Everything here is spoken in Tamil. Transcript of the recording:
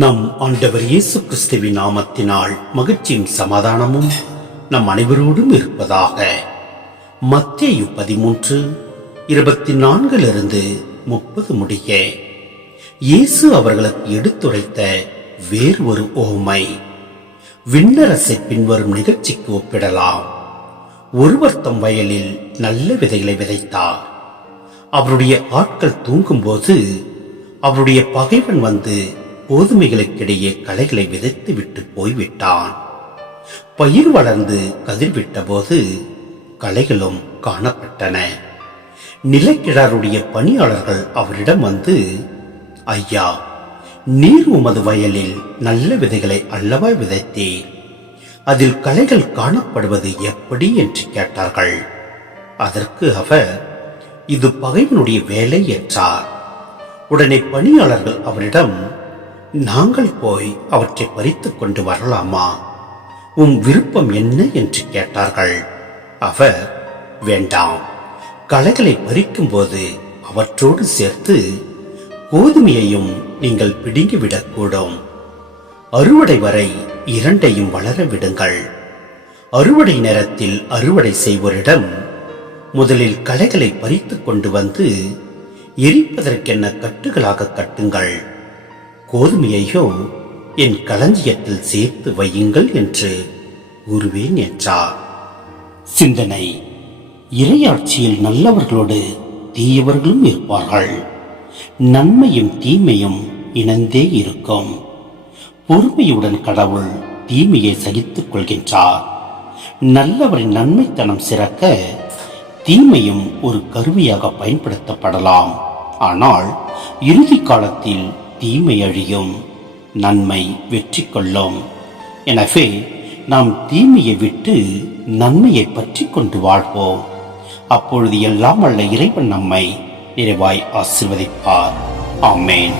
நம் ஆண்டவர் இயேசு கிறிஸ்துவின் நாமத்தினால் மகிழ்ச்சியும் சமாதானமும் நம் அனைவரோடும் இருப்பதாக. மத்தேயு 13:24-30 முடிய இயேசு அவர்களுக்கு எடுத்துரைத்த வேறு ஒரு ஓமை விண்ணரசை பின்வரும் நிகழ்ச்சிக்கு ஒப்பிடலாம். ஒருவர் தம் வயலில் நல்ல விதைகளை விதைத்தார். அவருடைய ஆட்கள் தூங்கும்போது அவருடைய பகைவன் வந்து கோதுமைகளுக்கிடையே களைகளை விதைத்து விட்டு போய்விட்டான். பயிர் வளர்ந்து கதிர்விட்ட போது களைகளும் காணப்பட்டன. நிலக்கிழாருடைய பணியாளர்கள் அவரிடம் வந்து, ஐயா, நீர் உமது வயலில் நல்ல விதைகளை அல்லவா விதைத்தீர், அதில் களைகள் காணப்படுவது எப்படி என்று கேட்டார்கள். அதற்கு அவர், இது பகைவனுடைய வேலை என்றார். உடனே பணியாளர்கள் அவரிடம், நாங்கள் போய் அவற்றை பறித்துக் கொண்டு வரலாமா, உம் விருப்பம் என்ன என்று கேட்டார்கள். அவர், வேண்டாம், களைகளை பறிக்கும் போது அவற்றோடு சேர்த்து கோதுமையையும் நீங்கள் பிடுங்கிவிடக்கூடும். அறுவடை வரை இரண்டையும் வளர விடுங்கள். அறுவடை நேரத்தில் அறுவடை செய்வோரிடம், முதலில் களைகளை பறித்துக் கொண்டு வந்து எரிப்பதற்கென்ன கட்டுகளாக கட்டுங்கள், கோதுமையையோ என் களஞ்சியத்தில் சேர்த்து வையுங்கள் என்று கூறுவேன் என்றார். சிந்தனை: இறையாட்சியில் நல்லவர்களோடு தீயவர்களும் இருப்பார்கள். நன்மையும் தீமையும் இணைந்தே இருக்கும். பொறுமையுடன் கடவுள் தீமையை சகித்துக் கொள்கின்றார். நல்லவரின் நன்மைத்தனம் சிறக்க தீமையும் ஒரு கருவியாக பயன்படுத்தப்படலாம். ஆனால் இறுதி காலத்தில் தீமை அழியும், நன்மை வெற்றி கொள்ளும். எனவே நாம் தீமையை விட்டு நன்மையை பற்றி கொண்டு வாழ்வோம். அப்பொழுது எல்லாம் வல்ல இறைவன் நம்மை நிறைவாய் ஆசீர்வதிப்பார். ஆமென்.